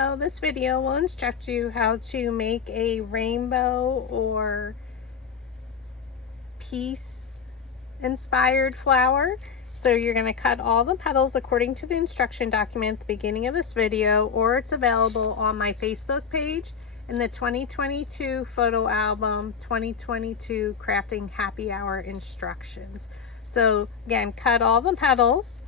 Hello, this video will instruct you how to make a rainbow or peace inspired flower. So you're going to cut all the petals according to the instruction document at the beginning of this video, or it's available on my Facebook page in the 2022 photo album 2022 crafting happy hour instructions. So again, cut all the petals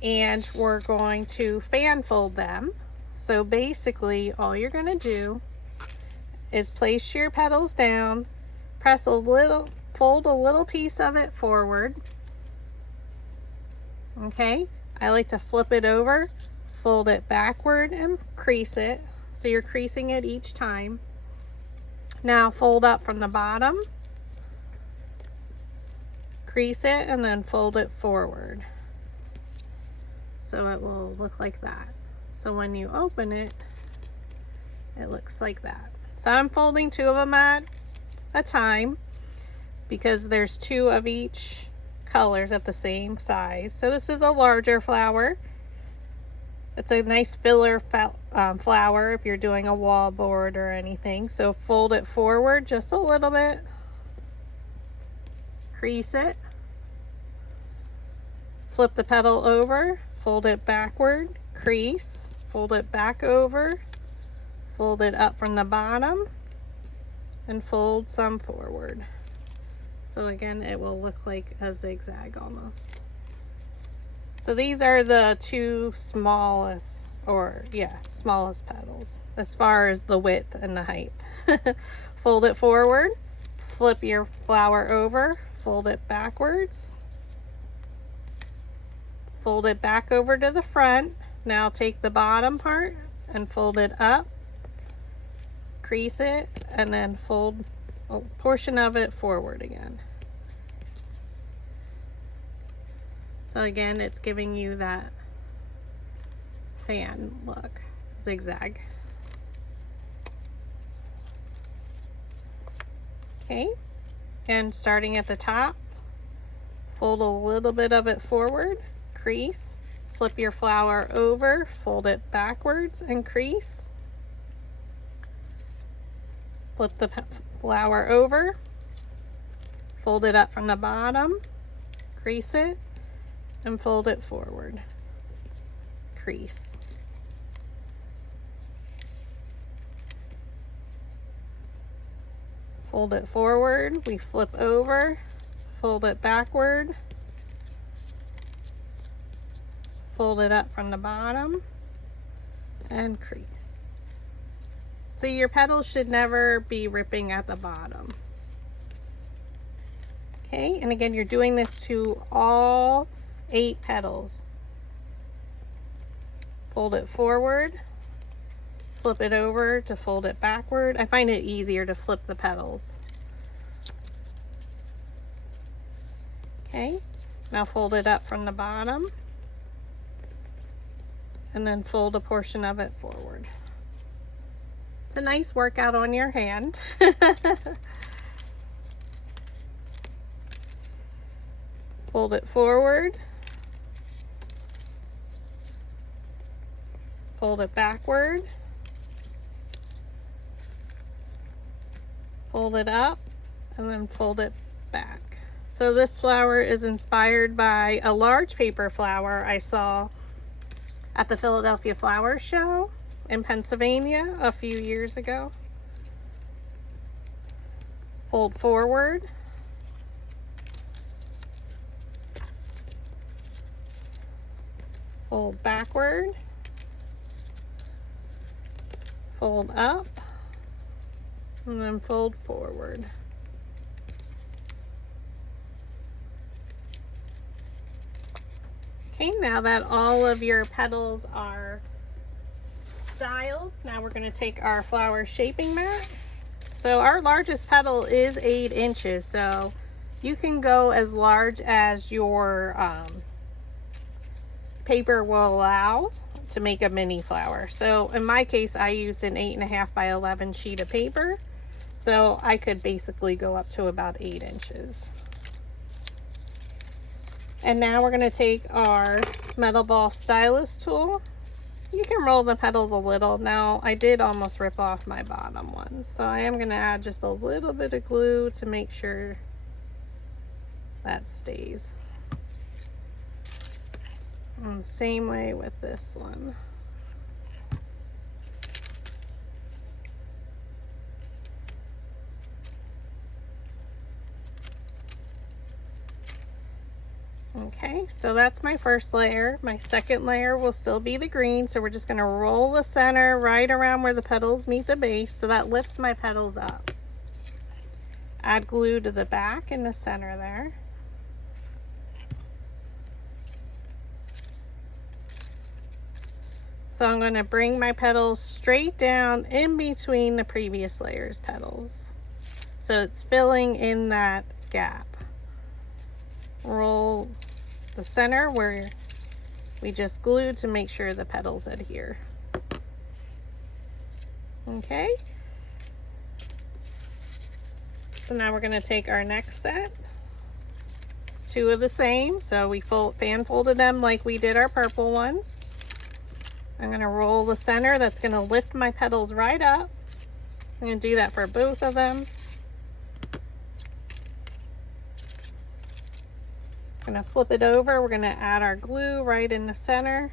and we're going to fan fold them. So basically all you're going to do is place your petals down, press a little, fold a little piece of it forward. Okay, I like to flip it over, fold it backward and crease it. So you're creasing it each time. Now fold up from the bottom, crease it, and then fold it forward. So it will look like that. So when you open it, it looks like that. So I'm folding two of them at a time because there's two of each colors at the same size. So this is a larger flower. It's a nice filler flower if you're doing a wall board or anything. So fold it forward just a little bit, crease it, flip the petal over, fold it backward, crease, fold it back over, fold it up from the bottom, and fold some forward. So again, it will look like a zigzag almost. So these are the two smallest, smallest petals as far as the width and the height. Fold it forward, flip your flower over, fold it backwards, fold it back over to the front. Now take the bottom part and fold it up, crease it, and then fold a portion of it forward again. So again, it's giving you that fan look, zigzag. Okay, and starting at the top, fold a little bit of it forward, crease, flip your flower over, fold it backwards and crease. Flip the flower over, fold it up from the bottom, crease it, and fold it forward, crease. Fold it forward, we flip over, fold it backward, fold it up from the bottom, and crease. So your petals should never be ripping at the bottom. Okay, and again, you're doing this to all 8 petals. Fold it forward, flip it over to fold it backward. I find it easier to flip the petals. Okay, now fold it up from the bottom and then fold a portion of it forward. It's a nice workout on your hand. Fold it forward, fold it backward, fold it up, and then fold it back. So this flower is inspired by a large paper flower I saw at the Philadelphia Flower Show in Pennsylvania a few years ago. Fold forward, fold backward, fold up, and then fold forward. Okay, now that all of your petals are styled, now we're going to take our flower shaping mat. So our largest petal is 8 inches, so you can go as large as your paper will allow to make a mini flower. So in my case, I used an 8.5 by 11 sheet of paper, so I could basically go up to about 8 inches. And now we're going to take our metal ball stylus tool You can roll the petals a little. Now, I did almost rip off my bottom one, so I am going to add just a little bit of glue to make sure that stays. Same way with this one. Okay, so that's my first layer. My second layer will still be the green, so we're just going to roll the center right around where the petals meet the base, so that lifts my petals up. Add glue to the back and the center there. So I'm going to bring my petals straight down in between the previous layer's petals. So it's filling in that gap. Roll the center where we just glued to make sure the petals adhere. Okay. So now we're going to take our next set. Two of the same. So we fan folded them like we did our purple ones. I'm going to roll the center. That's going to lift my petals right up. I'm going to do that for both of them. I'm going to flip it over. We're going to add our glue right in the center.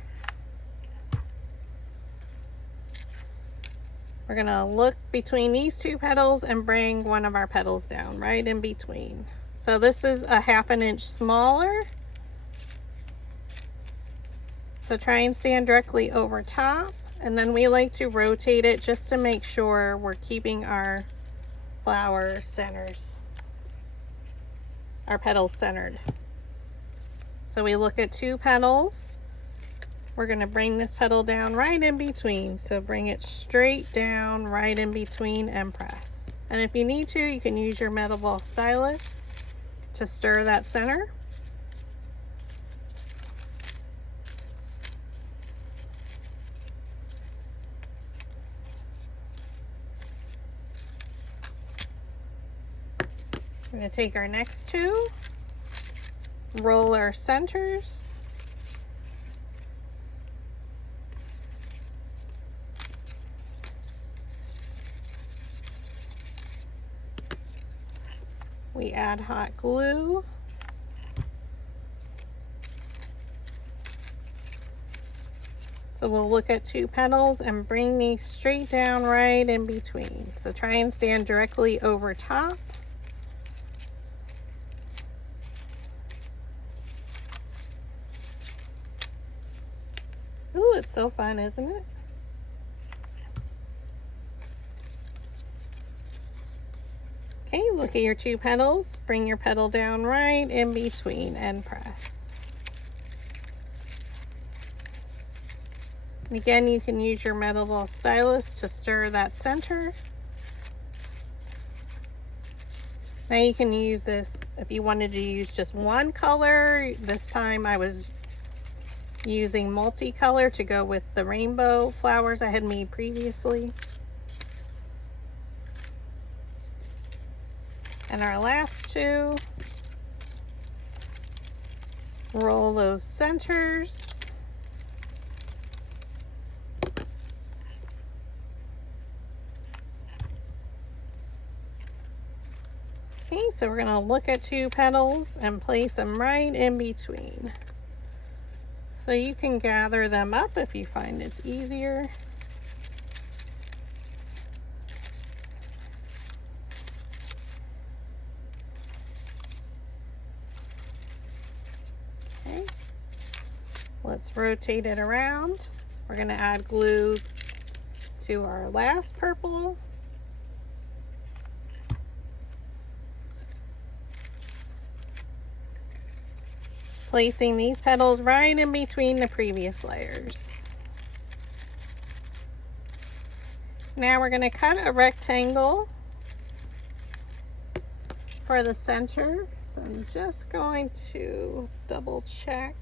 We're going to look between these two petals and bring one of our petals down right in between. So this is a 1/2 inch smaller. So try and stand directly over top, and then we like to rotate it just to make sure we're keeping our flower centers, our petals centered. So we look at two petals. We're going to bring this petal down right in between. So bring it straight down right in between and press. And if you need to, you can use your metal ball stylus to stir that center. We're going to take our next two, roll our centers. We add hot glue. So we'll look at two petals and bring these straight down right in between. So try and stand directly over top. Ooh, it's so fun, isn't it? Okay, look at your two petals. Bring your petal down right in between and press. And again, you can use your metal ball stylus to stir that center. Now you can use this if you wanted to use just one color. This time I was using multicolor to go with the rainbow flowers I had made previously. And our last two, roll those centers. Okay, so we're going to look at two petals and place them right in between. So you can gather them up if you find it's easier. Okay, let's rotate it around. We're going to add glue to our last purple. Placing these petals right in between the previous layers. Now we're going to cut a rectangle for the center. So I'm just going to double check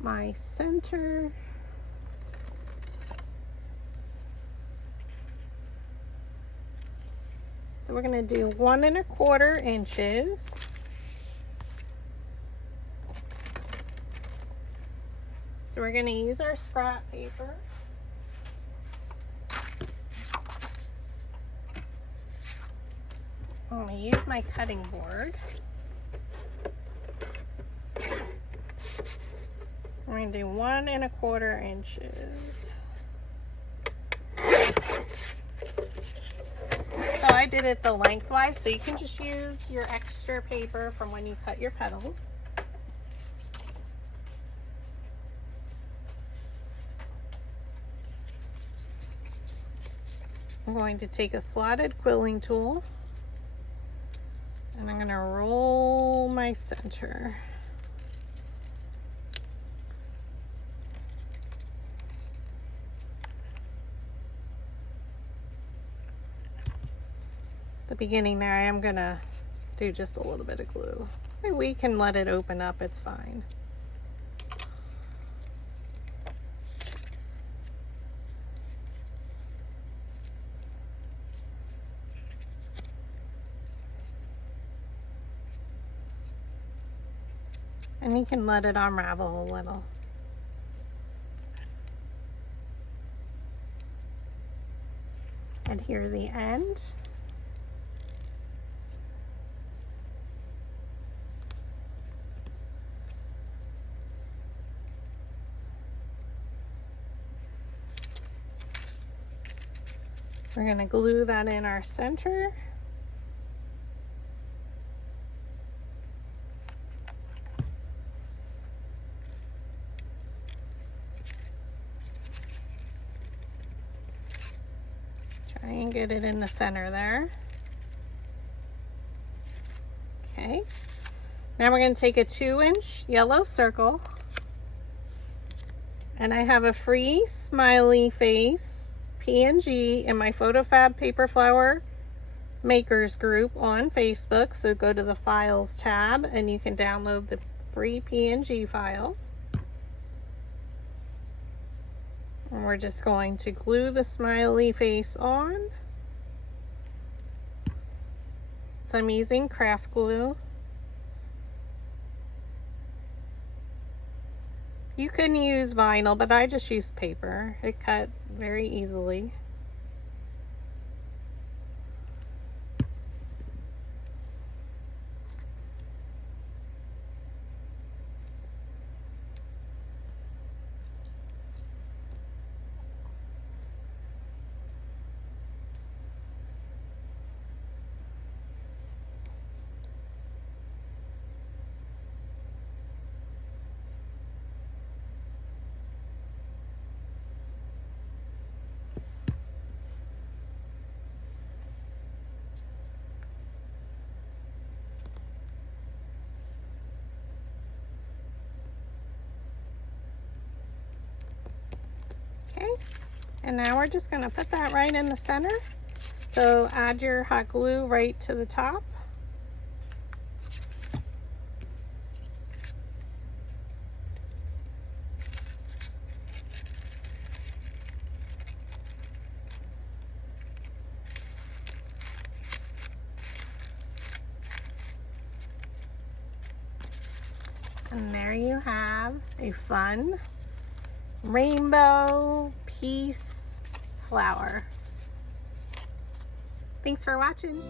my center. So we're going to do 1 1/4 inches. So we're going to use our scrap paper. I'm going to use my cutting board. I'm going to do 1 1/4 inches. So I did it the lengthwise, so you can just use your extra paper from when you cut your petals. I'm going to take a slotted quilling tool and I'm going to roll my center. The beginning there, I am going to do just a little bit of glue. We can let it open up, it's fine. And you can let it unravel a little. Adhere the end. We're going to glue that in our center. Try and get it in the center there. Okay. Now we're going to take a 2-inch yellow circle. And I have a free smiley face PNG in my PhotoFabPaperFlower makers group on Facebook. So go to the Files tab and you can download the free PNG file. And we're just going to glue the smiley face on. So I'm using craft glue. You can use vinyl, but I just used paper. It cut very easily. Okay, and now we're just going to put that right in the center. So add your hot glue right to the top. And there you have a fun rainbow peace flower. Thanks for watching.